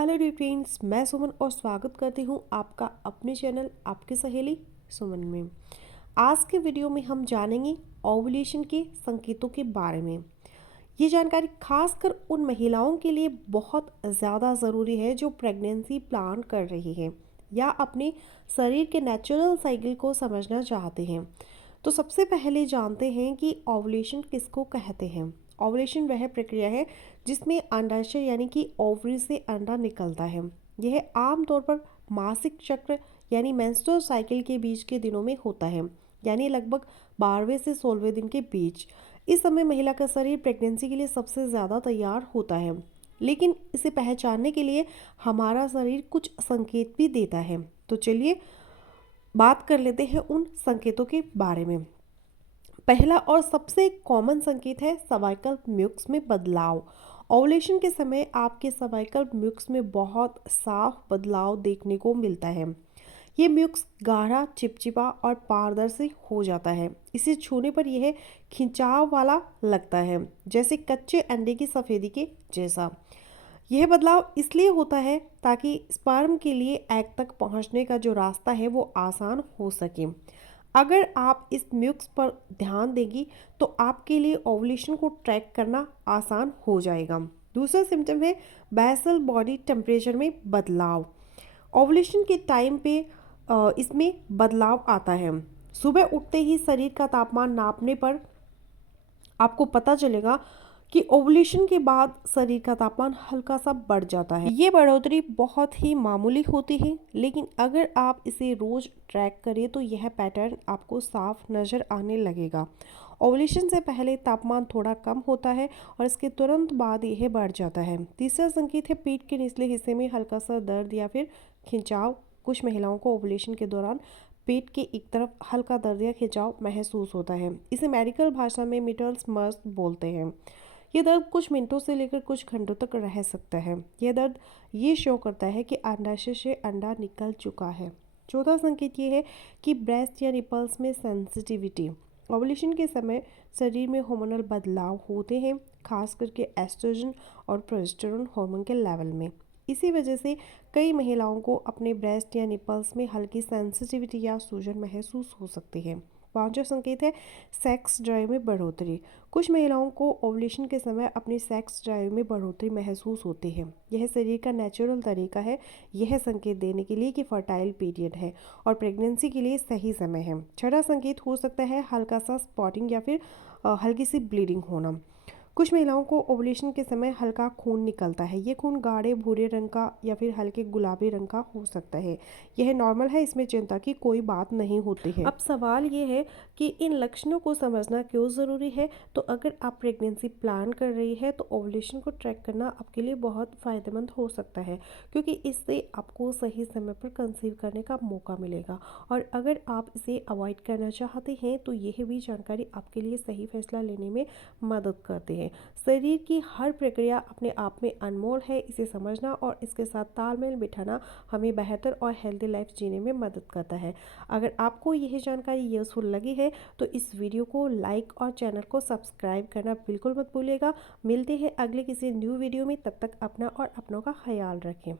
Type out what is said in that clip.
Hello dear friends, मैं सुमन और स्वागत करती हूँ आपका अपने चैनल आपकी सहेली सुमन में। आज के वीडियो में हम जानेंगे ओवुलेशन के संकेतों के बारे में। ये जानकारी खासकर उन महिलाओं के लिए बहुत ज़्यादा ज़रूरी है जो प्रेगनेंसी प्लान कर रही हैं या अपने शरीर के नेचुरल साइकिल को समझना चाहते हैं। तो सबसे पहले जानते हैं कि ओवुलेशन किसको कहते हैं। ओवुलेशन वह प्रक्रिया है जिसमें अंडाशय यानी कि ओवरी से अंडा निकलता है। यह आमतौर पर मासिक चक्र यानी मेंस्ट्रुअल साइकिल के बीच के दिनों में होता है, यानी लगभग 12वें से 16वें दिन के बीच। इस समय महिला का शरीर प्रेगनेंसी के लिए सबसे ज़्यादा तैयार होता है, लेकिन इसे पहचानने के लिए हमारा शरीर कुछ संकेत भी देता है। तो चलिए बात कर लेते हैं उन संकेतों के बारे में। पहला और सबसे कॉमन संकेत है सर्वाइकल म्यूकस में बदलाव। ओवुलेशन के समय आपके सर्वाइकल म्यूकस में बहुत साफ बदलाव देखने को मिलता है। ये म्यूकस गाढ़ा, चिपचिपा और पारदर्शी हो जाता है। इसे छूने पर यह खिंचाव वाला लगता है, जैसे कच्चे अंडे की सफेदी के जैसा। यह बदलाव इसलिए होता है ताकि स्पर्म के लिए एग तक पहुंचने का जो रास्ता है वो आसान हो सके। अगर आप इस म्यूक्स पर ध्यान देंगी तो आपके लिए ओवुलेशन को ट्रैक करना आसान हो जाएगा। दूसरा सिम्टम है बेसल बॉडी टेम्परेचर में बदलाव। ओवुलेशन के टाइम पे इसमें बदलाव आता है। सुबह उठते ही शरीर का तापमान नापने पर आपको पता चलेगा कि ओवुलेशन के बाद शरीर का तापमान हल्का सा बढ़ जाता है। ये बढ़ोतरी बहुत ही मामूली होती है, लेकिन अगर आप इसे रोज ट्रैक करें तो यह पैटर्न आपको साफ नजर आने लगेगा। ओवुलेशन से पहले तापमान थोड़ा कम होता है और इसके तुरंत बाद यह बढ़ जाता है। तीसरा संकेत है पेट के निचले हिस्से में हल्का सा दर्द या फिर खिंचाव। कुछ महिलाओं को ओवुलेशन के दौरान पेट के एक तरफ हल्का दर्द या खिंचाव महसूस होता है। इसे मेडिकल भाषा में मिटल्स मर्स बोलते हैं। यह दर्द कुछ मिनटों से लेकर कुछ घंटों तक रह सकता है। यह दर्द ये शो करता है कि अंडाशय से अंडा निकल चुका है। चौथा संकेत ये है कि ब्रेस्ट या निपल्स में सेंसिटिविटी। ओवुलेशन के समय शरीर में हार्मोनल बदलाव होते हैं, खास करके एस्ट्रोजन और प्रोजेस्टेरोन हार्मोन के लेवल में। इसी वजह से कई महिलाओं को अपने ब्रेस्ट या निपल्स में हल्की सेंसिटिविटी या सूजन महसूस हो सकती है। पांचवा संकेत है सेक्स ड्राइव में बढ़ोतरी। कुछ महिलाओं को ओवुलेशन के समय अपनी सेक्स ड्राइव में बढ़ोतरी महसूस होती है। यह शरीर का नेचुरल तरीका है यह संकेत देने के लिए कि फर्टाइल पीरियड है और प्रेगनेंसी के लिए सही समय है। छठा संकेत हो सकता है हल्का सा स्पॉटिंग या फिर हल्की सी ब्लीडिंग होना। कुछ महिलाओं को ओवुलेशन के समय हल्का खून निकलता है। ये खून गाढ़े भूरे रंग का या फिर हल्के गुलाबी रंग का हो सकता है। यह नॉर्मल है, इसमें चिंता की कोई बात नहीं होती है। अब सवाल ये है कि इन लक्षणों को समझना क्यों ज़रूरी है। तो अगर आप प्रेगनेंसी प्लान कर रही है तो ओवुलेशन को ट्रैक करना आपके लिए बहुत फ़ायदेमंद हो सकता है, क्योंकि इससे आपको सही समय पर कंसीव करने का मौका मिलेगा। और अगर आप इसे अवॉइड करना चाहते हैं तो यह भी जानकारी आपके लिए सही फैसला लेने में मदद करती है। शरीर की हर प्रक्रिया अपने आप में अनमोल है। इसे समझना और इसके साथ तालमेल बिठाना हमें बेहतर और हेल्दी लाइफ जीने में मदद करता है। अगर आपको यह जानकारी यूज़फुल लगी है तो इस वीडियो को लाइक और चैनल को सब्सक्राइब करना बिल्कुल मत भूलिएगा। मिलते हैं अगले किसी न्यू वीडियो में, तब तक अपना और अपनों का ख्याल रखें।